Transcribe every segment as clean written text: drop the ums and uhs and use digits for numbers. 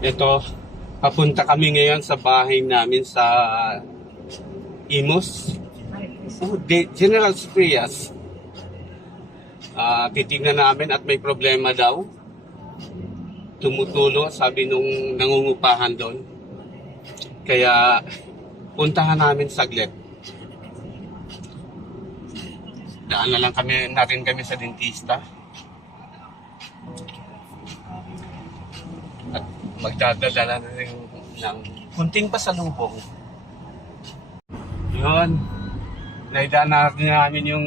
Ito, papunta kami ngayon sa bahay namin sa Imus. General Trias. Titignan namin at may problema daw. Tumutulo, sabi nung nangungupahan doon. Kaya puntahan namin saglit. Daan na lang natin kami sa dentista. At magdadala na rin ng kunting pasalubong. Yun. Naidaan namin yung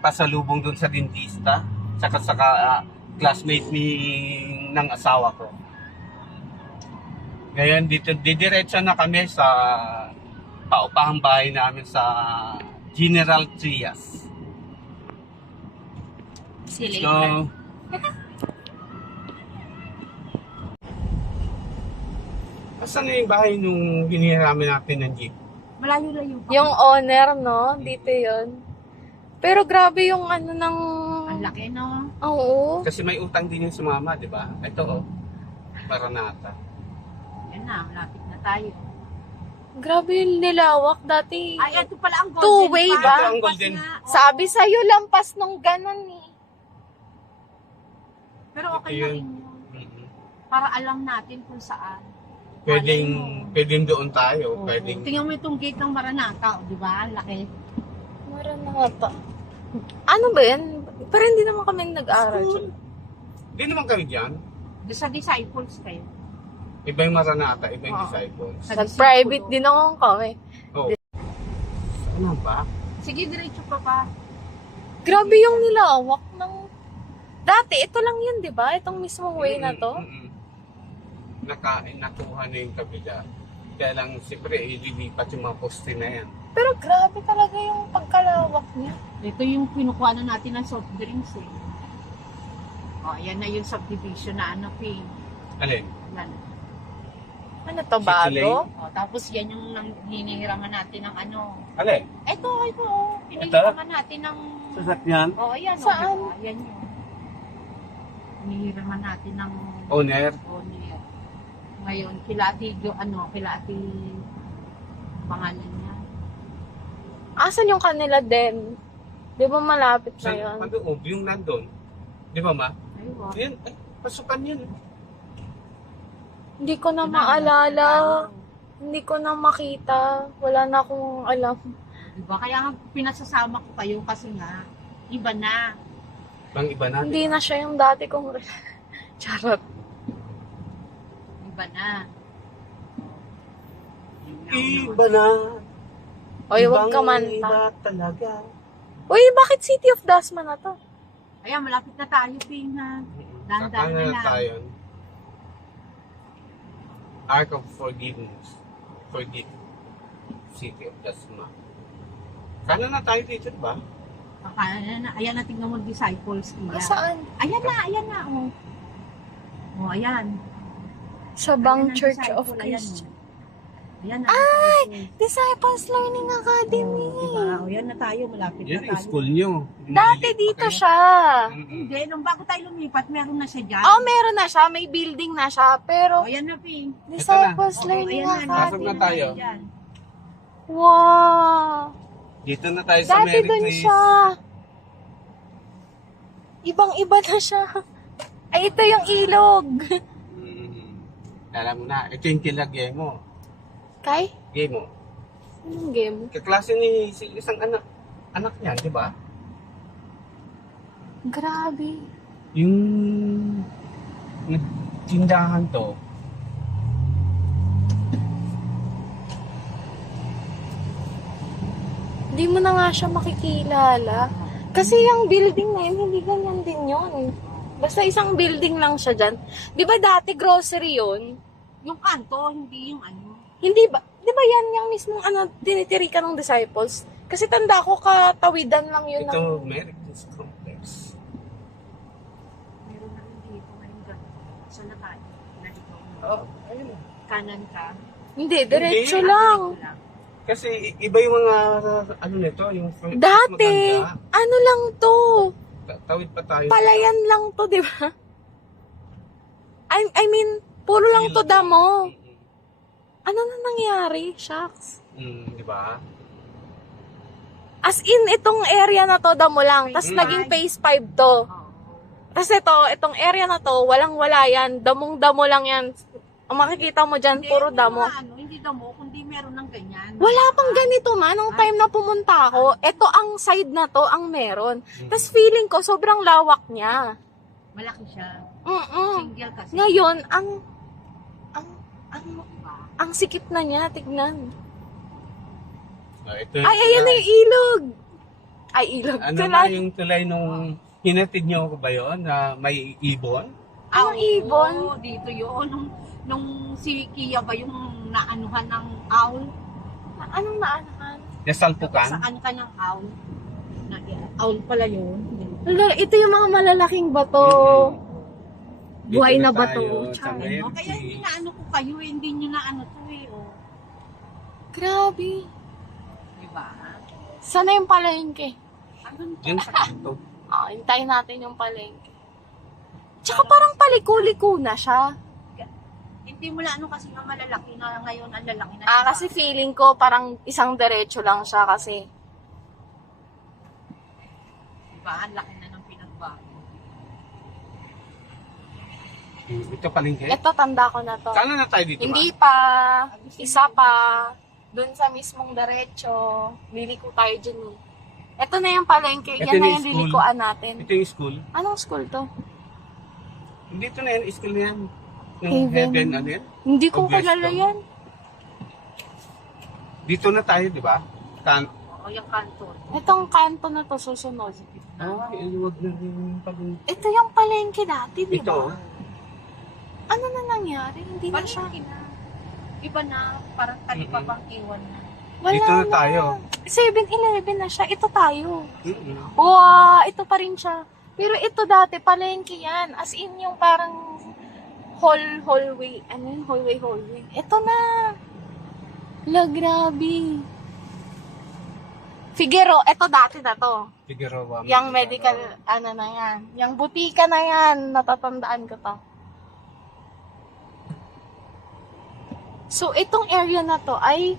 pasalubong doon sa dentista. Saka classmate ng asawa ko. Ngayon, didiretso na kami sa paupahang bahay namin sa General Trias. See you So, later. asan na yung bahay nung hinihiramin natin ng jeep? Malayo-layo pa. Yung owner, no? Dito yun. Pero grabe yung ano ng... Ang laki, no? Oo. Kasi may utang din yung sumama, di ba? Ito, Maranata. Yan na, malapit na tayo. Grabe yung nilawak dati. Ay, ito pala ang golden Two-way pass. ba? Ito ang golden. Pass nga, oo. Sabi sa'yo, lampas nung ganon eh. Pero okay Ito na yun. rin yun. Para alam natin kung saan. Pwedeng doon tayo. Oo. Pwedeng... Tingnan mo itong gate ng Maranata, di ba? Ang laki. Maranata. Ano ba yan? Pero hindi naman kami nag-aral. School. Hindi naman kami dyan. Doon sa disciples kayo. Iba yung Maranata, iba yung Oo. Disciples. Sa Nag-private disciple. din ako kami. Oh. Ano ba? Sige, diretso pa pa. Grabe yung nilawak ng... Dati, ito lang yun, di ba? Itong mismong way na to. Nakuha na yung kabila. Kaya lang, siyempre, ililipat yung mga poste na yan. Pero grabe talaga yung pagkalawak niya. Ito yung kinukuha na natin ng soft drinks eh. O, yan na yung subdivision na ano, Ping. Alin? Yan. Ano to, City bago? O, tapos yan yung hinihiraman natin ng ano. Alin? Ito, hinihiraman natin ng... Sasakyan? O, ayan. Saan? O, ayan yun. Hinihiraman natin ng... Owner? Owner. Ngayon, kila ati, pangalan niya. Asan yung kanila din? Di ba malapit na Sa yun? Padoob, yung nandun. Di ba, ma? Ayun, Yun, ay, pasukan yun. Hindi ko na maalala. Hindi ko na makita. Wala na akong alam. Diba? Kaya nga pinasasama ko kayo kasi nga, iba na. Bang iba na. Hindi na siya yung dati kong... Charot. Iba na. Iba na. Oy, huwag Ibang kamanta. Iba talaga. Uy, bakit City of Dasma na to? Ayan, malapit na tayo, Pina. Dahan-dahan Kakana na lang. tayo. Ark of Forgiveness. Forgive. City of Dasma. Kana na tayo dito, ba? Ayan na, tingnan mo disciples. Iya. Saan? Ayan na, oh. Oh, ayan. Sa Ayan Bang ang Church disciple, of Christ. Ayan na. Ay! Disciples Learning Academy. Diba? O, yan na tayo, malapit Yan na ang tayo. school nyo. Dati dito siya. Hindi, nung bago tayo lumipat, meron na siya dyan. Oh, meron na siya. May building na siya. Pero, O, yan na, Ping. Disciples Oo, Learning ayan na, Pasok Academy. na tayo. Dyan. Wow! Dito na tayo sa Dati Mary dun Grace. siya. Ibang-iba na siya. Ay, ito yung ilog. Alam mo na, ito yung kilagay mo. Kay? Game mo. Anong game? Kaklase ni isang anak niyan, di ba? Grabe. Yung tindahan to. Hindi mo na nga siya makikilala. Kasi yung building na yun, hindi ganyan din yun. Basta isang building lang siya dyan. Di ba dati grocery yun? Yung kanto, hindi yung ano. Hindi ba? Di ba yan yung mismong tinitirikan ng disciples? Kasi tanda ko katawidan lang yun. Ito, Mary Grace Complex. Meron na rin dito ngayon dyan. Saan na tayo? Na dito. Oh, ayun. Kanan ka. Hindi, diretso Hindi. lang. Dito lang. Kasi iba yung mga, ano nito, yung mas Dati, maganda. ano lang to? Tawid pa tayo. Palayan lang to, di ba? I mean, puro lang to damo. Ano na nangyari? Shucks. Di ba? As in, itong area na to, damo lang. Tapos naging phase 5 to. Tapos itong area na to, walang-wala yan. Damong-damo lang yan. Ang makikita mo dyan, puro damo. Hindi damo, kundi meron ng ganyan. Wala pang ganito man, nung time na pumunta ako. Ito ang side na to, ang meron. Tapos feeling ko, sobrang lawak niya. Malaki siya. Mm-mm. Single kasi. Ngayon, ang sikip na niya, tignan. Ito, Ay, ayan na yung ilog. Ay, ilog. Ano Tulay. na yung tulay nung hinatid niyo ko ba yun na may ibon? Ang ibon. Oo, dito yun. Nung si Kia ba yung naanuhan ng owl? Anong naanahan? Nasalpukan? Saan ka ng owl? Owl pala yun. Lalo, ito yung mga malalaking bato. Buhay Dito na bato. tayo sa Char. Mercy. Kaya hindi na ano ko kayo, hindi nyo na ano to eh. Oh. Grabe. Diba? Sana yung palengke? Ano Diyan sa kanto. Hintayin natin yung palengke. Tsaka parang paliko-liko na siya. Hindi mo lang ano kasi nga malalaki na ngayon, ang lalaki na. Kasi feeling ko parang isang diretso lang siya kasi. Diba? Ang laki na ng pinagbago. Ito palengke? Ito, tanda ko na to. Sana na tayo dito Hindi pa. Isa pa. Doon sa mismong diretso. Liliko tayo dyan eh. Ito na yung palengke. Ito Yan na na yung yung school. lilikuan natin. Ito yung school. Anong school to? Dito na yan, school na yan. Yung Haven. heaven, ano yan? Hindi ko Obvious kilala to. yan. Dito na tayo, di ba? O yung kanto. Itong kanto na to susunod. Huwag na rin palengke. Ito yung palengke dati, di Ito, ba? Ano na nangyari? Hindi na siya. Palengke na. Iba na, parang kalipa pang iwan na. Wala Dito na tayo. 7-Eleven na siya. Ito tayo. Mm-mm. Wow, ito pa rin siya. Pero ito dati, palengke yan. As in yung parang hallway. Ano yun? Hallway. Ito na. La, grabe. Figaro, ito dati na to. Figueroa. Yang medical, ano na yan. Yang butika na yan. Natatandaan ko to. So, itong area na to ay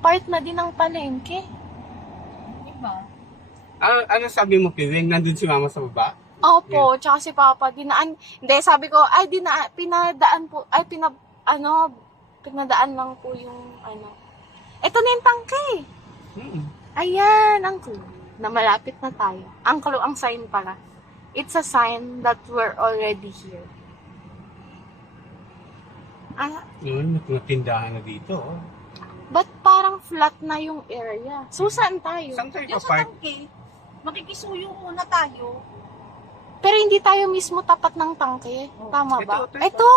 part na din ng palengke. Diba? Ano sabi mo, Kiwing? Nandun si mama sa baba? Opo, tsaka si Papa, hindi, sabi ko, pinadaan lang po yung, ito na yung tangke. Ayan, ang clue, na malapit na tayo. Ang clue, ang sign pala. It's a sign that we're already here. May mga tindahan na dito. But parang flat na yung area. So, saan tayo? Saan tayo Diyan sa pa-park? tangke, makikisuyo muna tayo. Pero hindi tayo mismo tapat ng tangke. Tama ba? Ito. Ito!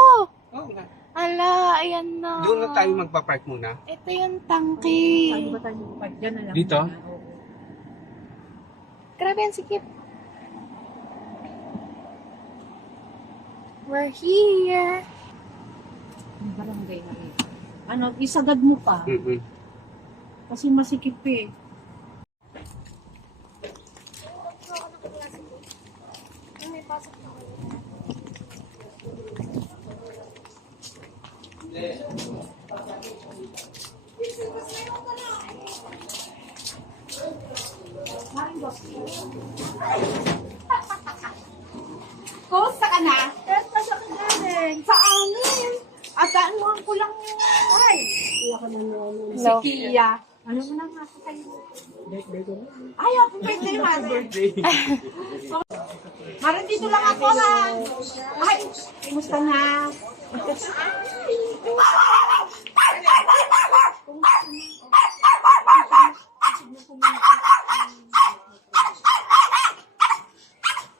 Oo nga. Ala, ayan na. Doon na tayo magpa-park muna. Ito yung tangke. Saan ba tayo park? Diyan na lang. Dito? Grabe ang sikip. We're here. Ang barangay na rin. Isagad mo pa. Mm-mm. Kasi masikip eh. Kumusta ka na? Kumusta sa kagaling? Sa amin. At anuhan ko lang yung si Kia. Ano mo na nga sa kayo? Ay, happy birthday, Mother. Mara, dito lang ako ha. Ay, kumusta na?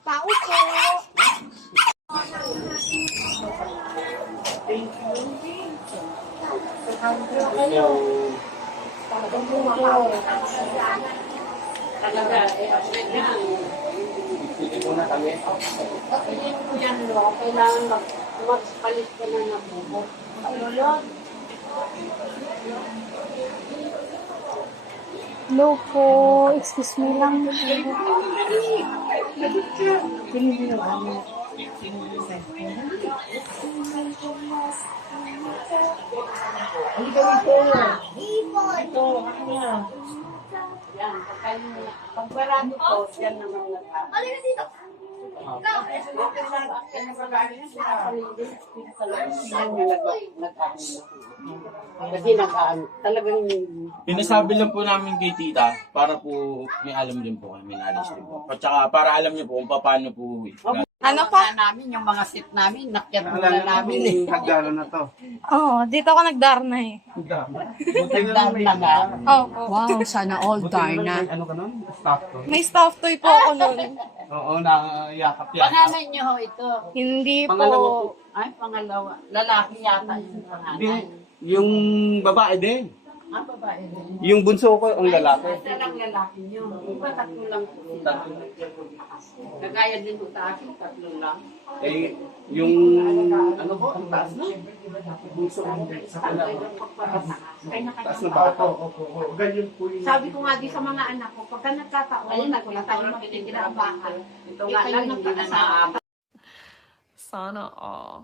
Tao ko. Kailangan magpalit ka na ng buhok. Hello po. Excuse me lang. Yan, pag marami po, yan naman kasi talagang Pinasabi lang po namin kay tita para po may alam din po kami, may knowledge din po. At saka para alam niyo po kung paano po Ano pa? namin, yung mga seat namin, nakyat muna namin eh. Hagdaran na to. Oo, dito ako nagdarna eh. Nagdaan na nga. Opo. Wow, sana all darna. Ano ka nun? Stop to. May stuffed toy po ako nun. Oo, nakayakap yan. Panganay niyo ho ito. Hindi Pangalawa po. po. Ay, pangalawa. Lalaki yata yung panganay. Yung babae din. Ah, babae rin. Yung bunso ko, ang lalaki. Isa lang lalaki niyo. Iba tatlo lang po. Kagaya din po sa akin, tatlo lang. Eh, yung ano po, ang taas na? Bunso ko. Sa kalawa. Taas na bata. Ganyan po yung... Sabi ko nga di sa mga anak ko, pagka nagkataon, Ayun, wala tayong magkikinabahan. Ito nga lang, hindi na naabot. Sana all.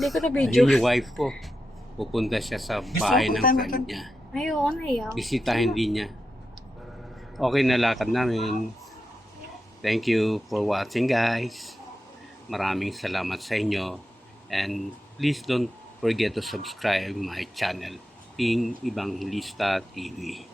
Hindi ko na video. Ayun yung wife ko. Pupunta siya sa bahay ng friend niya. Ayoko na yaw. Bisitahin din niya. Okay na lakad namin. Thank you for watching, guys. Maraming salamat sa inyo. And please don't forget to subscribe my channel, Ping Evangelista TV.